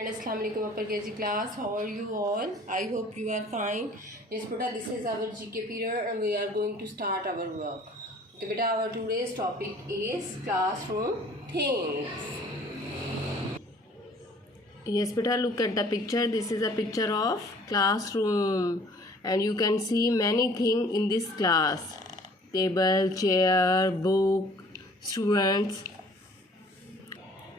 And Assalamualaikum upper KG class. How are you all? I hope you are fine. Yes, beta, this is our GK period and we are going to start our work. So, beta, our today's topic is classroom things. Yes, beta, look at the picture. This is a picture of classroom and you can see many things in this class. Table, chair, book, students.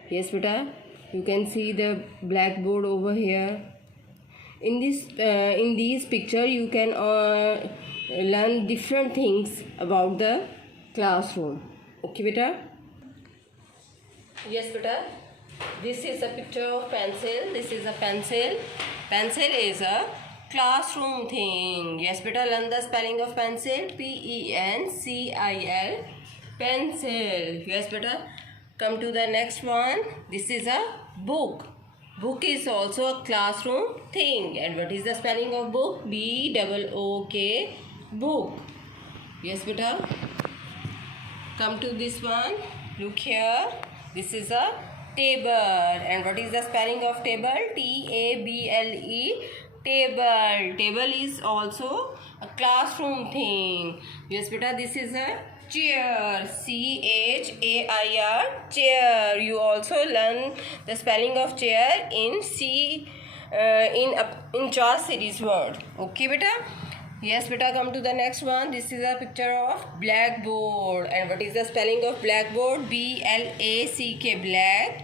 Yes, beta. You can see the blackboard over here. In these picture you can learn different things about the classroom. Okay, beta? Yes, beta. This is a picture of pencil. This is a pencil. Pencil is a classroom thing. Yes, beta. Learn the spelling of pencil. Pencil. Pencil. Yes, beta. Come to the next one. This is a book. Book is also a classroom thing. And what is the spelling of book? BOOK. Book. Yes, beta. Come to this one. Look here. This is a table. And what is the spelling of table? TABLE. Table. Table is also a classroom thing. Yes, beta. This is a chair. CHAIR. Chair. You also learn the spelling of chair in char series word. Okay, beta. Yes, beta. Come to the next one. This is a picture of blackboard. And what is the spelling of blackboard? BLACK. Black.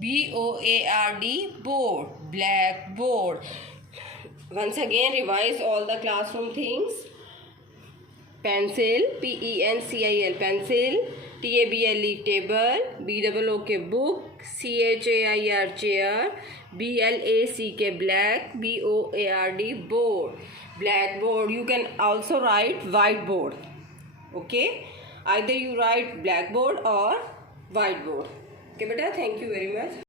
BOARD. Board. Blackboard. Once again, revise all the classroom things. Pencil, PENCIL, pencil, TABLE, table, BOOK, book, CHAIR, chair, BLACK, black, BOARD, board, blackboard. You can also write whiteboard. Okay, either you write blackboard or whiteboard. Okay, beta, thank you very much.